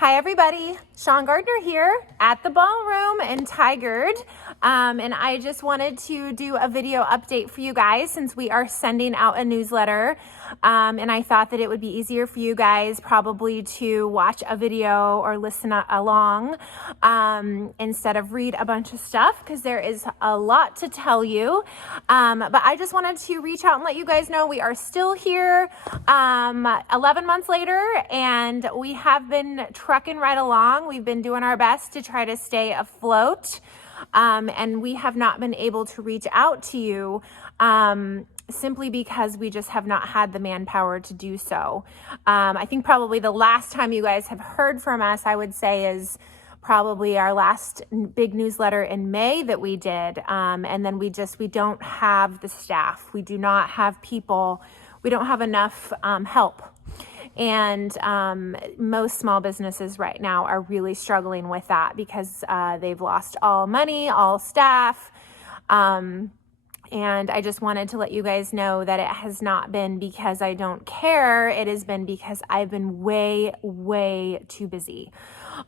Hi everybody, Shawn Gardner here at the ballroom in Tigard, and I just wanted to do a video update for you guys since we are sending out a newsletter, and I thought that it would be easier for you guys probably to watch a video or listen along instead of read a bunch of stuff because there is a lot to tell you, but I just wanted to reach out and let you guys know we are still here 11 months later, and we have been trucking right along. We've been doing our best to try to stay afloat, and we have not been able to reach out to you simply because we just have not had the manpower to do so. I think probably the last time you guys have heard from us, I would say, is probably our last big newsletter in May that we did, and then we don't have the staff. We do not have people. We don't have enough help. And most small businesses right now are really struggling with that because they've lost all money, all staff. And I just wanted to let you guys know that it has not been because I don't care. It has been because I've been way, way too busy.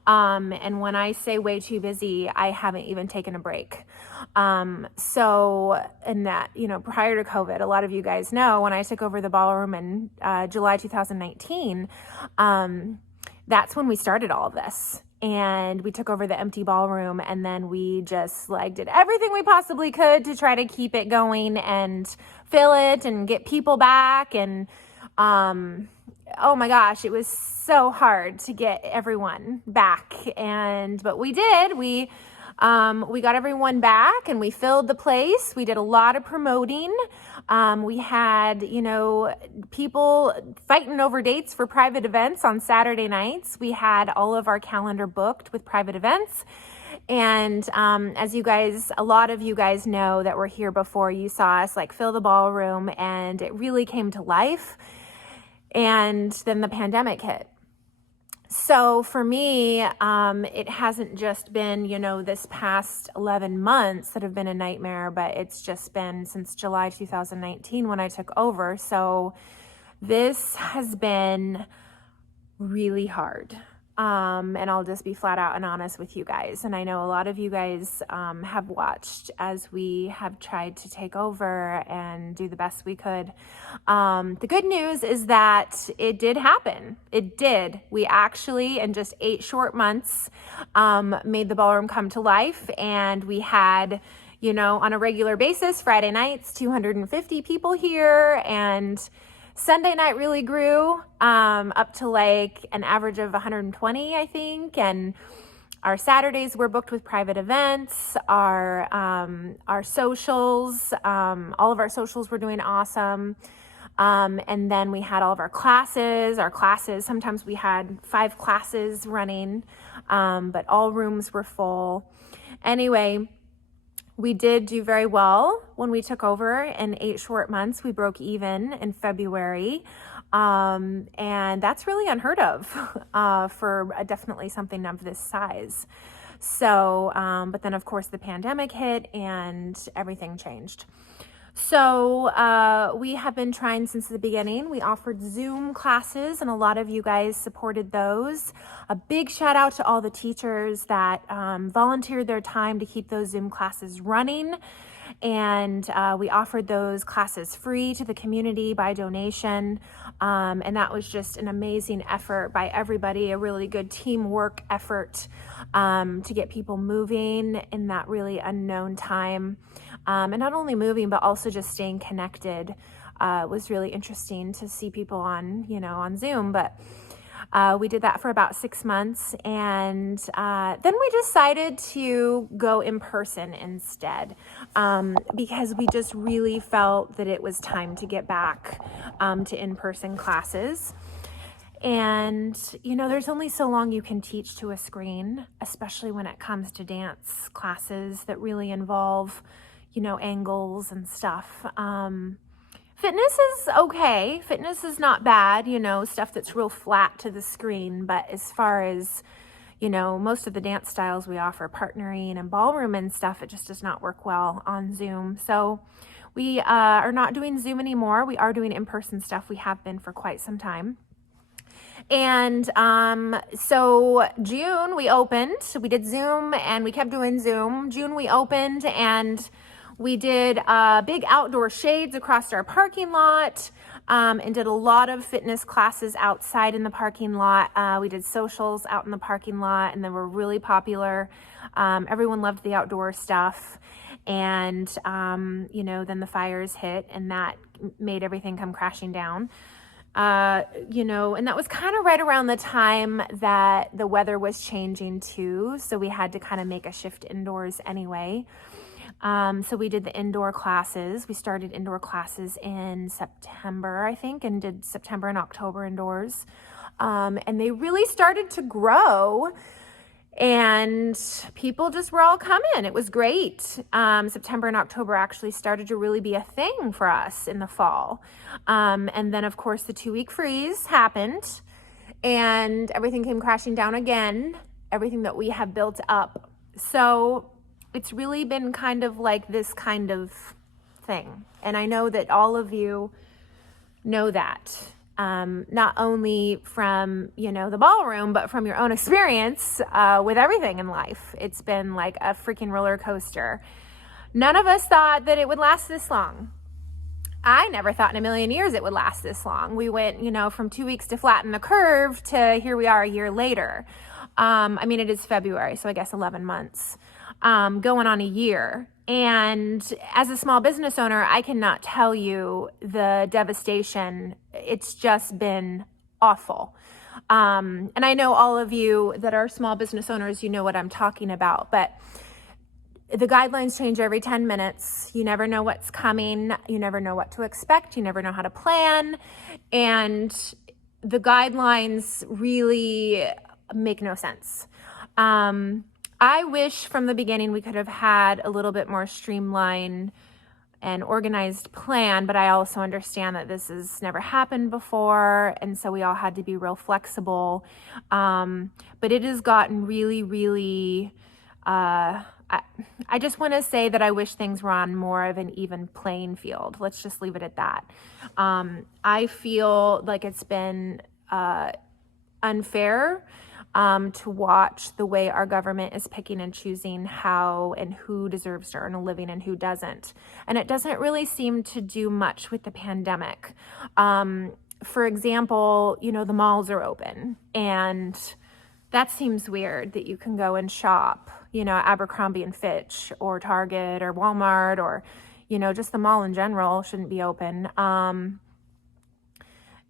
And when I say way too busy, I haven't even taken a break. And that, prior to COVID, a lot of you guys know when I took over the ballroom in July 2019, that's when we started all of this. And we took over the empty ballroom, and then we just did everything we possibly could to try to keep it going and fill it and get people back. And oh my gosh, it was so hard to get everyone back. But we did. We got everyone back and we filled the place. We did a lot of promoting. We had, people fighting over dates for private events on Saturday nights. We had all of our calendar booked with private events. And as a lot of you guys know that were here before, you saw us fill the ballroom, and it really came to life. And then the pandemic hit. So for me, it hasn't just been, this past 11 months that have been a nightmare, but it's just been since July 2019 when I took over. So this has been really hard. And I'll just be flat out and honest with you guys. And I know a lot of you guys have watched as we have tried to take over and do the best we could. The good news is that it did happen. It did. We actually, in just 8 short months, made the ballroom come to life. And we had, on a regular basis, Friday nights, 250 people here, and Sunday night really grew up to an average of 120, I think. And our Saturdays were booked with private events. Our socials, all of our socials were doing awesome. And then we had all of our classes. Sometimes we had 5 classes running, but all rooms were full. Anyway, we did do very well when we took over. In 8 short months, we broke even in February. And that's really unheard of for definitely something of this size. So, but then of course the pandemic hit and everything changed. So we have been trying since the beginning. We offered Zoom classes, and a lot of you guys supported those. A big shout out to all the teachers that volunteered their time to keep those Zoom classes running. And we offered those classes free to the community by donation. And that was just an amazing effort by everybody, a really good teamwork effort to get people moving in that really unknown time. And not only moving, but also just staying connected. It was really interesting to see people on Zoom, but we did that for about 6 months. And then we decided to go in person instead, because we just really felt that it was time to get back to in-person classes. And, there's only so long you can teach to a screen, especially when it comes to dance classes that really involve angles and stuff. Fitness is okay. Fitness is not bad, stuff that's real flat to the screen. But as far as, most of the dance styles we offer, partnering and ballroom and stuff, it just does not work well on Zoom. So we are not doing Zoom anymore. We are doing in-person stuff. We have been for quite some time. And so June we opened, we did Zoom and we kept doing Zoom. June we opened and we did big outdoor shades across our parking lot, and did a lot of fitness classes outside in the parking lot. We did socials out in the parking lot, and they were really popular. Everyone loved the outdoor stuff. And, then the fires hit and that made everything come crashing down. And that was kind of right around the time that the weather was changing too. So we had to kind of make a shift indoors anyway. So we did the indoor classes. We started indoor classes in September, I think, and did September and October indoors. And they really started to grow and people just were all coming. It was great. September and October actually started to really be a thing for us in the fall. And then of course the 2-week freeze happened and everything came crashing down again, everything that we have built up. So it's really been kind of like this kind of thing. And I know that all of you know that. Not only from, the ballroom, but from your own experience with everything in life. It's been like a freaking roller coaster. None of us thought that it would last this long. I never thought in a million years it would last this long. We went, from 2 weeks to flatten the curve to here we are a year later. It is February, so I guess 11 months, going on a year. And as a small business owner, I cannot tell you the devastation. It's just been awful. And I know all of you that are small business owners, you know what I'm talking about, but the guidelines change every 10 minutes. You never know what's coming. You never know what to expect. You never know how to plan. And the guidelines really make no sense. I wish from the beginning we could have had a little bit more streamlined and organized plan, but I also understand that this has never happened before, and so we all had to be real flexible. But it has gotten really, really, I just want to say that I wish things were on more of an even playing field. Let's just leave it at that. I feel like it's been unfair to watch the way our government is picking and choosing how and who deserves to earn a living and who doesn't. And it doesn't really seem to do much with the pandemic. For example, the malls are open and that seems weird that you can go and shop, Abercrombie and Fitch or Target or Walmart or, just the mall in general shouldn't be open.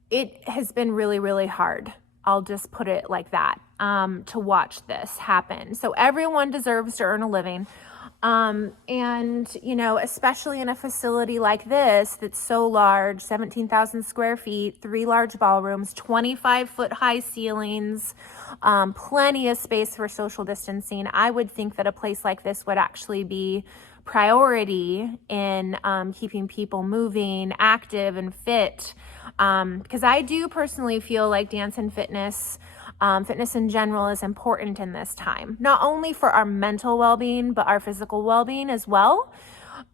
It has been really, really hard. I'll just put it like that, to watch this happen. So everyone deserves to earn a living. Especially in a facility like this, that's so large, 17,000 square feet, 3 large ballrooms, 25-foot high ceilings, plenty of space for social distancing. I would think that a place like this would actually be priority in keeping people moving, active, and fit. Because I do personally feel like dance and fitness in general is important in this time, not only for our mental well-being, but our physical well-being as well.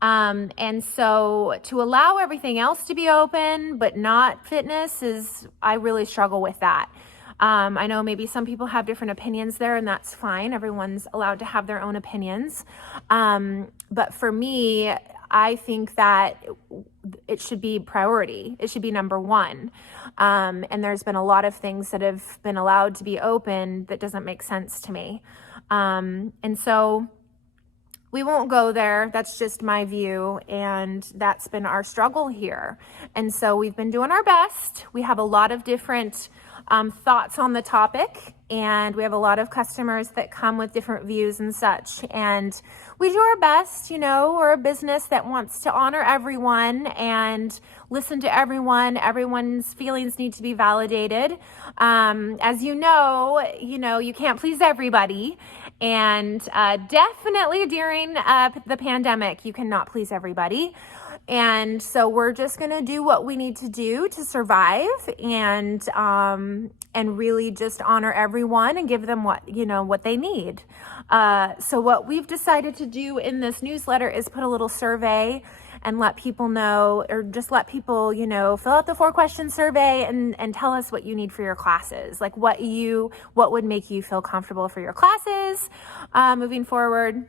And so to allow everything else to be open, but not fitness I really struggle with that. I know maybe some people have different opinions there, and that's fine. Everyone's allowed to have their own opinions. But for me, I think that it should be priority. It should be number one. And there's been a lot of things that have been allowed to be open that doesn't make sense to me. And so we won't go there. That's just my view. And that's been our struggle here. And so we've been doing our best. We have a lot of different thoughts on the topic, and we have a lot of customers that come with different views and such, and we do our best. We're a business that wants to honor everyone and listen to everyone. Everyone's feelings need to be validated. As you can't please everybody, and definitely during the pandemic you cannot please everybody. And so we're just going to do what we need to do to survive, and really just honor everyone and give them what they need. So what we've decided to do in this newsletter is put a little survey and let people know, or just let people, you know, fill out the 4-question survey and tell us what you need for your classes, like what would make you feel comfortable for your classes moving forward.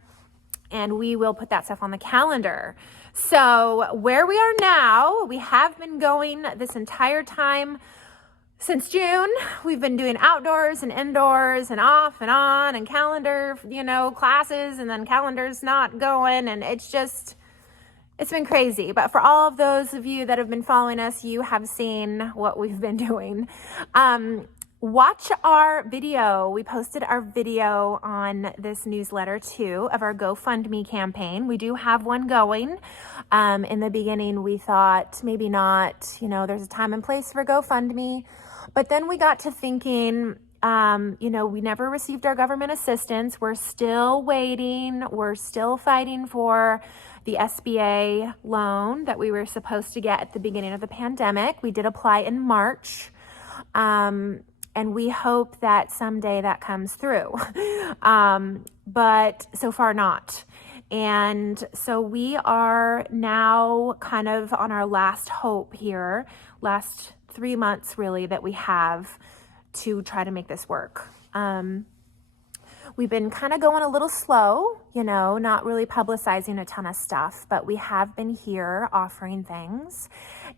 And we will put that stuff on the calendar. So where we are now, we have been going this entire time since June. We've been doing outdoors and indoors and off and on and calendar, you know, classes, and then calendars not going. And it's been crazy. But for all of those of you that have been following us, you have seen what we've been doing. Watch our video. We posted our video on this newsletter too of our GoFundMe campaign. We do have one going. In the beginning, we thought maybe not, you know, there's a time and place for GoFundMe. But then we got to thinking, you know, we never received our government assistance. We're still waiting. We're still fighting for the SBA loan that we were supposed to get at the beginning of the pandemic. We did apply in March. And we hope that someday that comes through. But so far not. And so we are now kind of on our last hope here, last 3 months really that we have to try to make this work. We've been kind of going a little slow, you know, not really publicizing a ton of stuff, but we have been here offering things.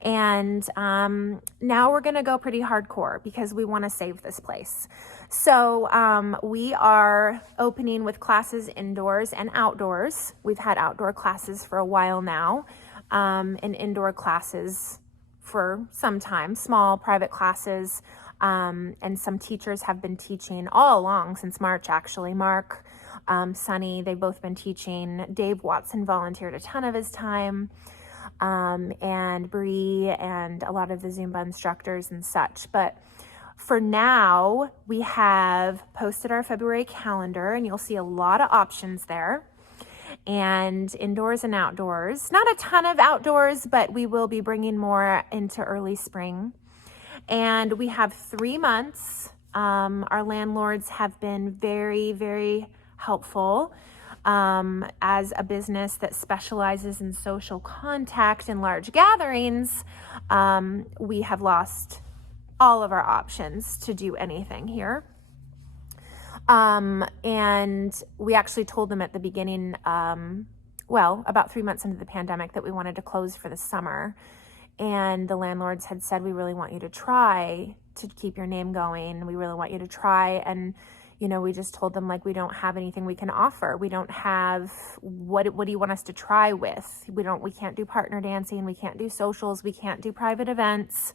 And now we're going to go pretty hardcore because we want to save this place. So we are opening with classes indoors and outdoors. We've had outdoor classes for a while now, and indoor classes for some time, small private classes. And some teachers have been teaching all along since March, actually. Mark, Sunny, they've both been teaching. Dave Watson volunteered a ton of his time, and Bree and a lot of the Zumba instructors and such. But for now, we have posted our February calendar, and you'll see a lot of options there. And indoors and outdoors. Not a ton of outdoors, but we will be bringing more into early spring. And we have 3 months. Our landlords have been very, very helpful. As a business that specializes in social contact and large gatherings, we have lost all of our options to do anything here. And we actually told them at the beginning, about 3 months into the pandemic, that we wanted to close for the summer. And the landlords had said, we really want you to try to keep your name going. We really want you to try. And, you know, we just told them, like, we don't have anything we can offer. We don't have, what do you want us to try with? We can't do partner dancing. We can't do socials. We can't do private events.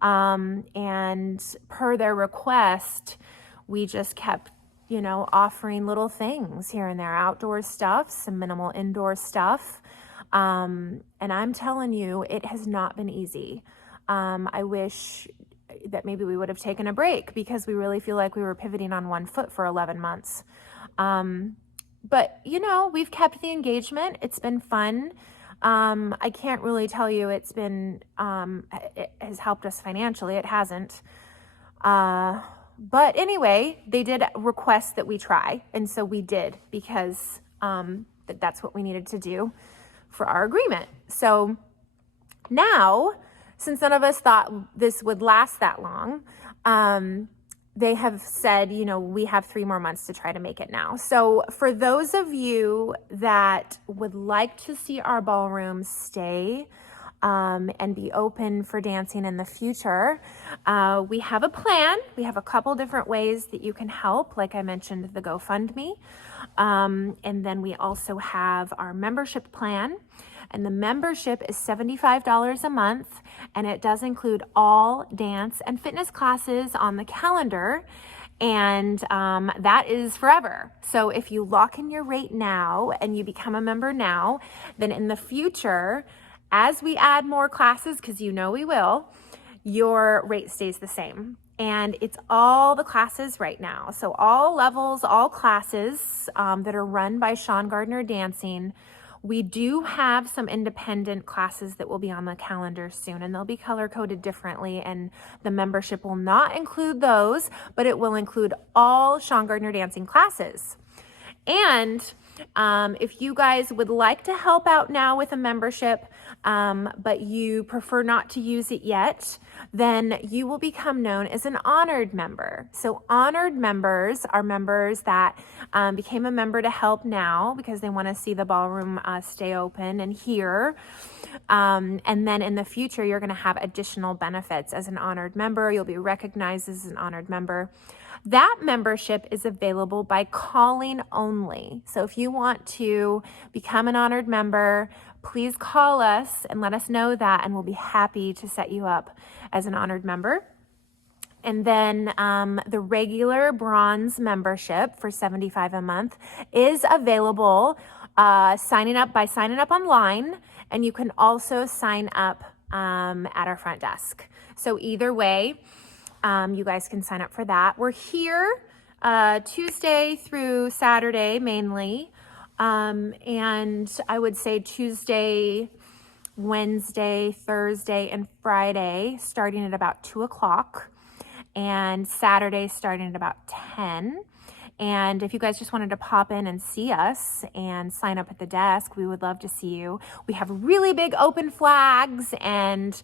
And per their request, we just kept, you know, offering little things here and there, outdoor stuff, some minimal indoor stuff. And I'm telling you, it has not been easy. I wish that maybe we would have taken a break because we really feel like we were pivoting on one foot for 11 months. But, you know, we've kept the engagement. It's been fun. I can't really tell you it's been, it has helped us financially. It hasn't. But anyway, they did request that we try. And so we did because that's what we needed to do for our agreement. So now, since none of us thought this would last that long, they have said, you know, we have 3 more months to try to make it now. So for those of you that would like to see our ballroom stay and be open for dancing in the future, we have a plan. We have a couple different ways that you can help. Like I mentioned, the GoFundMe. And then we also have our membership plan. And the membership is $75 a month, and it does include all dance and fitness classes on the calendar, and that is forever. So if you lock in your rate now and you become a member now, then in the future, as we add more classes, because you know we will, your rate stays the same. And it's all the classes right now. So all levels, all classes that are run by Shawn Gardner Dancing. We do have some independent classes that will be on the calendar soon, and they'll be color-coded differently, and the membership will not include those, but it will include all Shawn Gardner Dancing classes. And if you guys would like to help out now with a membership, but you prefer not to use it yet, then you will become known as an honored member. So honored members are members that became a member to help now because they want to see the ballroom stay open and here. And then in the future, you're going to have additional benefits as an honored member. You'll be recognized as an honored member. That membership is available by calling only. So if you want to become an honored member, please call us and let us know that, and we'll be happy to set you up as an honored member. And then the regular bronze membership for $75 a month is available signing up online, and you can also sign up at our front desk. So either way, you guys can sign up for that. We're here Tuesday through Saturday mainly, and I would say Tuesday, Wednesday, Thursday, and Friday starting at about 2 o'clock, and Saturday starting at about 10. And if you guys just wanted to pop in and see us and sign up at the desk, we would love to see you. We have really big open flags and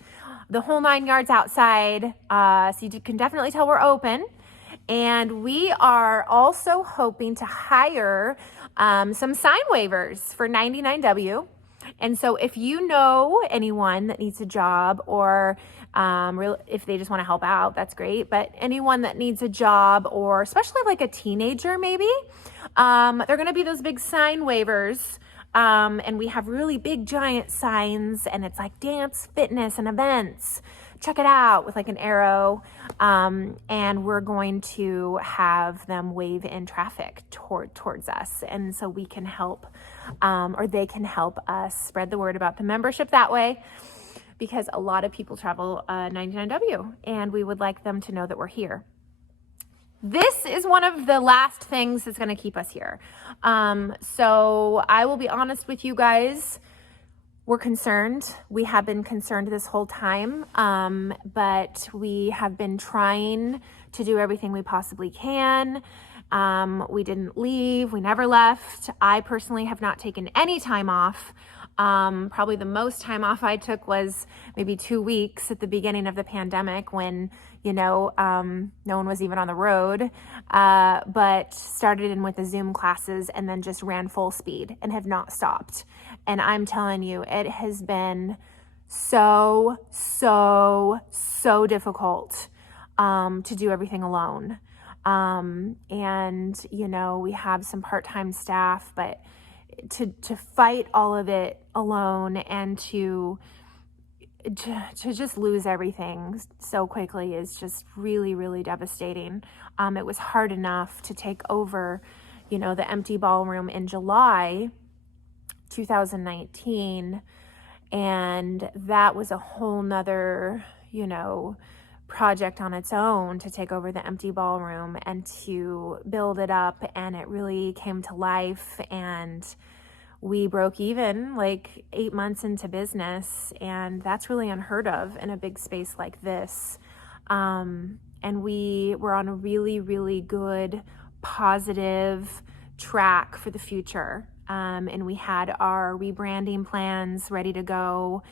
the whole 9 yards outside, so you can definitely tell we're open. And we are also hoping to hire some sign waivers for 99W. And so if you know anyone that needs a job, or if they just want to help out, that's great. But anyone that needs a job, or especially like a teenager maybe, they're going to be those big sign waivers. And we have really big giant signs, and it's like dance, fitness, and events. Check it out with like an arrow. And we're going to have them wave in traffic towards us. And so we can help, or they can help us spread the word about the membership that way, because a lot of people travel 99W, and we would like them to know that we're here. This is one of the last things that's going to keep us here. So I will be honest with you guys. We're concerned. We have been concerned this whole time, but we have been trying to do everything we possibly can. We didn't leave. We never left. I personally have not taken any time off. Probably the most time off I took was maybe 2 weeks at the beginning of the pandemic when, no one was even on the road, but started in with the Zoom classes and then just ran full speed and have not stopped. And I'm telling you, it has been so difficult to do everything alone. And, we have some part-time staff, but to fight all of it alone and to just lose everything so quickly is just really devastating. It was hard enough to take over, the empty ballroom in July 2019, and that was a whole nother, project on its own to take over the empty ballroom and to build it up, and it really came to life, and we broke even like 8 months into business, and that's really unheard of in a big space like this. And we were on a really good, positive track for the future. And we had our rebranding plans ready to go.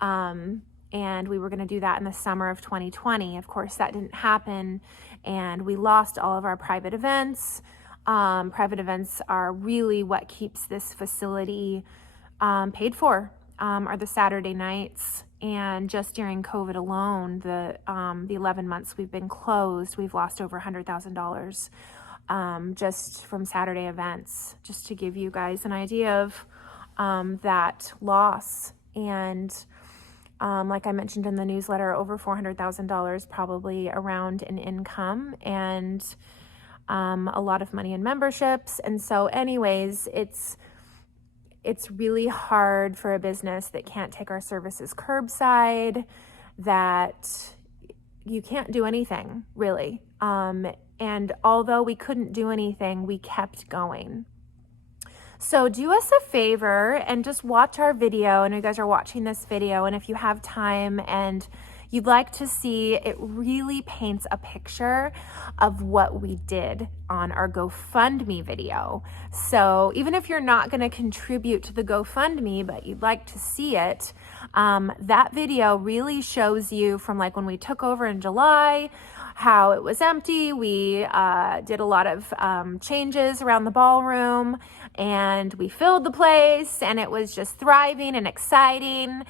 And we were going to do that in the summer of 2020. Of course, that didn't happen, and we lost all of our private events. Private events are really what keeps this facility paid for, are the Saturday nights. And just during COVID alone, the 11 months we've been closed, we've lost over $100,000 just from Saturday events, just to give you guys an idea of that loss. And like I mentioned in the newsletter, over $400,000 probably around in income, and a lot of money in memberships. And so anyways, it's really hard for a business that can't take our services curbside, that you can't do anything really. And although we couldn't do anything, we kept going. So do us a favor and just watch our video. And you guys are watching this video, and if you have time and you'd like to see, it really paints a picture of what we did on our GoFundMe video. So even if you're not going to contribute to the GoFundMe, but you'd like to see it, that video really shows you from like when we took over in July, how it was empty. We did a lot of changes around the ballroom, and we filled the place, and it was just thriving and exciting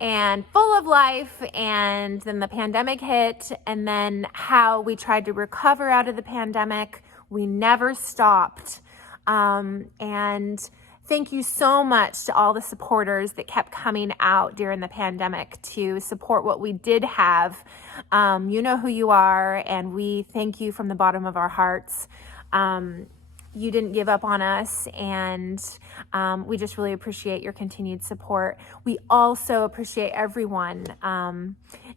and full of life. And then the pandemic hit, and then how we tried to recover out of the pandemic. We never stopped. And thank you so much to all the supporters that kept coming out during the pandemic to support what we did have. You know who you are, and we thank you from the bottom of our hearts. You didn't give up on us, and we just really appreciate your continued support. We also appreciate everyone,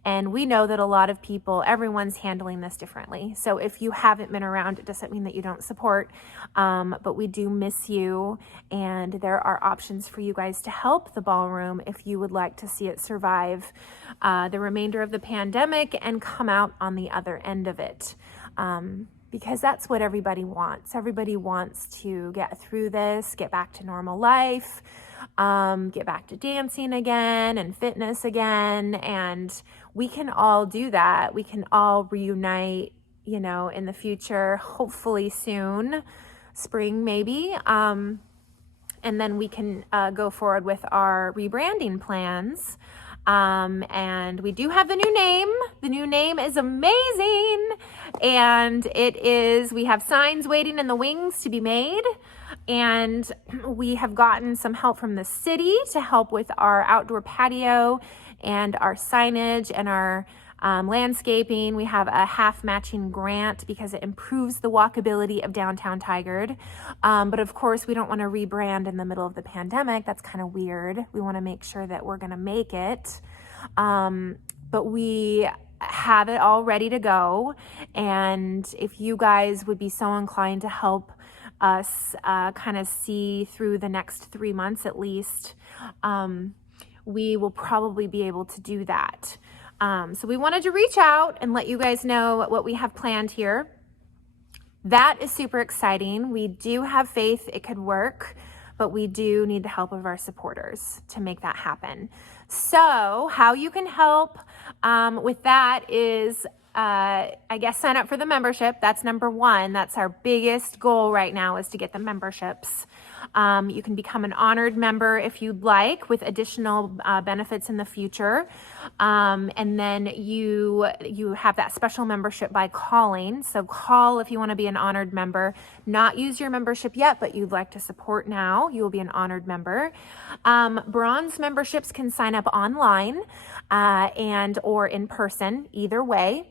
and we know that a lot of people, everyone's handling this differently. So if you haven't been around, it doesn't mean that you don't support, but we do miss you, and there are options for you guys to help the ballroom if you would like to see it survive the remainder of the pandemic and come out on the other end of it. Because that's what everybody wants. Everybody wants to get through this, get back to normal life, get back to dancing again and fitness again. And we can all do that. We can all reunite, you know, in the future, hopefully soon, spring maybe. And then we can go forward with our rebranding plans. And we do have the new name. The new name is amazing. And we have signs waiting in the wings to be made. And we have gotten some help from the city to help with our outdoor patio and our signage and our landscaping. We have a half matching grant because it improves the walkability of downtown Tigard. But of course, we don't want to rebrand in the middle of the pandemic. That's kind of weird. We want to make sure that we're going to make it. But we have it all ready to go. And if you guys would be so inclined to help us kind of see through the next 3 months at least, we will probably be able to do that. So we wanted to reach out and let you guys know what we have planned here. That is super exciting. We do have faith it could work, but we do need the help of our supporters to make that happen. So how you can help with that is, I guess, sign up for the membership. That's number one. That's our biggest goal right now, is to get the memberships. You can become an honored member if you'd like, with additional benefits in the future. And then you have that special membership by calling. So call if you want to be an honored member. Not use your membership yet, but you'd like to support now, you will be an honored member. Bronze memberships can sign up online and or in person, either way.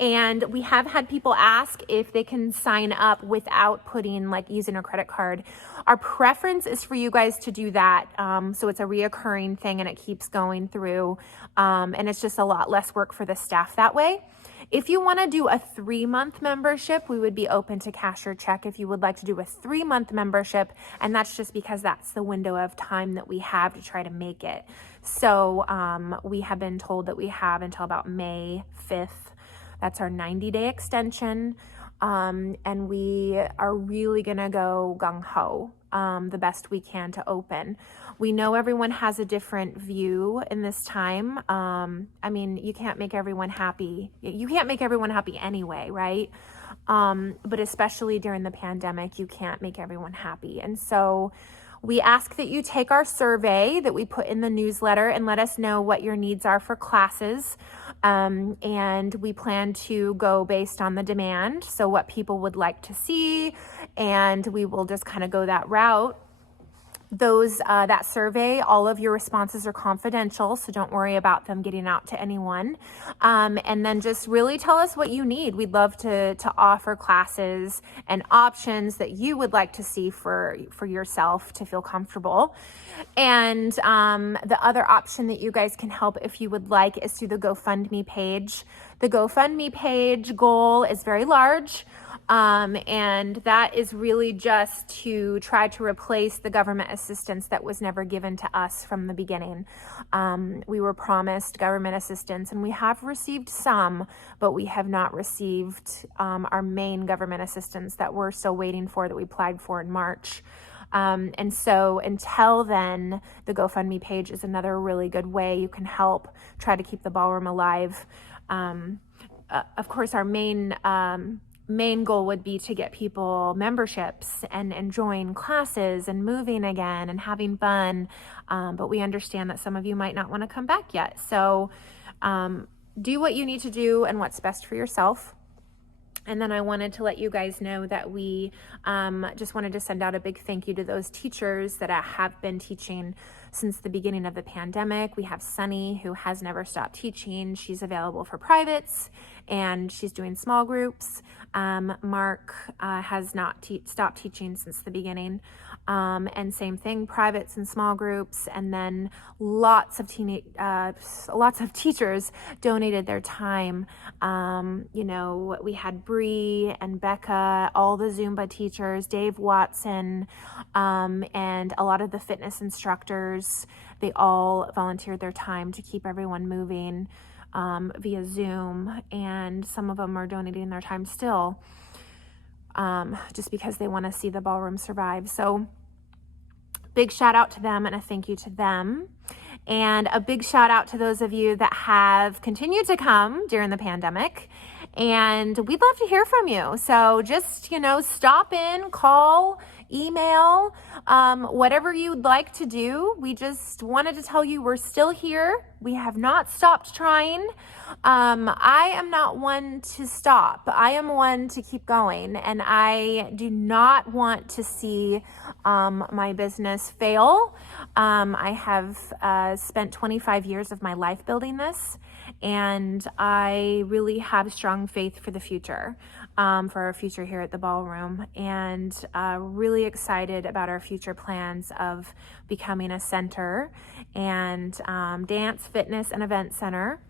And we have had people ask if they can sign up without putting, like, using a credit card. Our preference is for you guys to do that. So it's a reoccurring thing and it keeps going through. And it's just a lot less work for the staff that way. If you want to do a 3-month membership, we would be open to cash or check if you would like to do a 3-month membership. And that's just because that's the window of time that we have to try to make it. So we have been told that we have until about May 5th. That's our 90-day extension. And we are really going to go gung-ho the best we can to open. We know everyone has a different view in this time. I mean, you can't make everyone happy. You can't make everyone happy anyway, right? But especially during the pandemic, you can't make everyone happy. And so we ask that you take our survey that we put in the newsletter and let us know what your needs are for classes. And we plan to go based on the demand, so what people would like to see, and we will just kind of go that route. That survey, all of your responses are confidential, so don't worry about them getting out to anyone. And then just really tell us what you need. We'd love to offer classes and options that you would like to see for yourself to feel comfortable. And the other option that you guys can help if you would like is through the GoFundMe page. The GoFundMe page goal is very large. And that is really just to try to replace the government assistance that was never given to us from the beginning. We were promised government assistance, and we have received some, but we have not received our main government assistance that we're still waiting for, that we applied for in March. And so until then, the GoFundMe page is another really good way you can help try to keep the ballroom alive. Of course, our main goal would be to get people memberships and join classes and moving again and having fun. But we understand that some of you might not want to come back yet. So do what you need to do and what's best for yourself. And then I wanted to let you guys know that we just wanted to send out a big thank you to those teachers that have been teaching since the beginning of the pandemic. We have Sunny, who has never stopped teaching. She's available for privates, and she's doing small groups. Mark has not stopped teaching since the beginning. And same thing, privates and small groups. And then lots of teachers donated their time. You know, we had Bree and Becca, all the Zumba teachers, Dave Watson, and a lot of the fitness instructors. They all volunteered their time to keep everyone moving via Zoom, and some of them are donating their time still, just because they want to see the ballroom survive. So big shout out to them and a thank you to them. And a big shout out to those of you that have continued to come during the pandemic. And we'd love to hear from you. So just, you know, stop in, call, email, whatever you'd like to do. We just wanted to tell you we're still here. We have not stopped trying. I am not one to stop. I am one to keep going. And I do not want to see my business fail. I have spent 25 years of my life building this, and I really have strong faith for the future, for our future here at the ballroom, and really excited about our future plans of becoming a center and dance, fitness, and event center.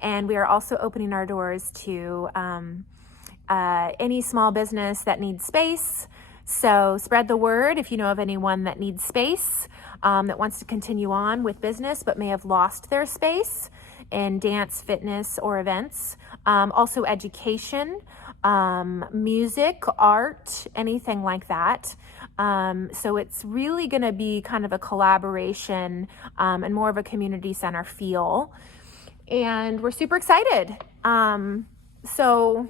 And we are also opening our doors to any small business that needs space. So spread the word if you know of anyone that needs space, that wants to continue on with business but may have lost their space in dance, fitness, or events. Also education, music, art, anything like that. So it's really going to be kind of a collaboration and more of a community center feel. And we're super excited. So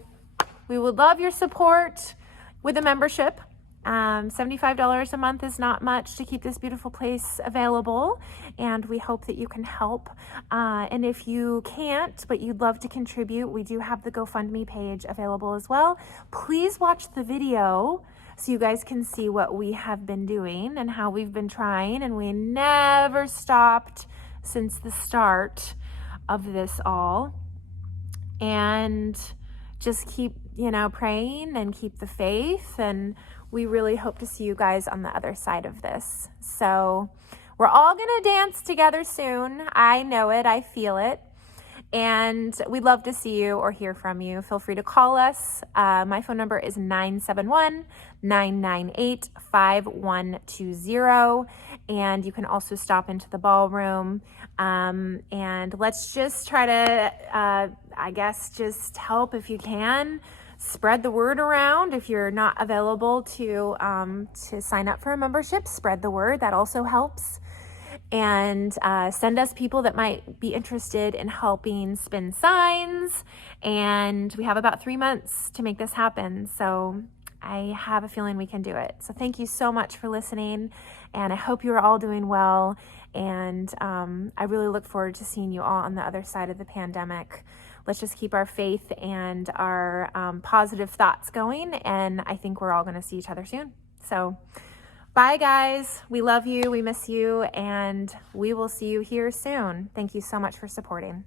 we would love your support with a membership. $75 a month is not much to keep this beautiful place available, and we hope that you can help. And if you can't, but you'd love to contribute, we do have the GoFundMe page available as well. Please watch the video so you guys can see what we have been doing and how we've been trying, and we never stopped since the start of this all. And just keep, you know, praying and keep the faith, and we really hope to see you guys on the other side of this. So we're all gonna dance together soon. I know it, I feel it. And we'd love to see you or hear from you. Feel free to call us. My phone number is 971-998-5120. And you can also stop into the ballroom. And let's just try to, I guess, just help if you can. Spread the word around. If you're not available to sign up for a membership, spread the word. That also helps. And send us people that might be interested in helping spin signs. And we have about 3 months to make this happen. So I have a feeling we can do it. So thank you so much for listening. And I hope you're all doing well. And I really look forward to seeing you all on the other side of the pandemic. Let's just keep our faith and our positive thoughts going. And I think we're all going to see each other soon. So bye, guys. We love you. We miss you. And we will see you here soon. Thank you so much for supporting.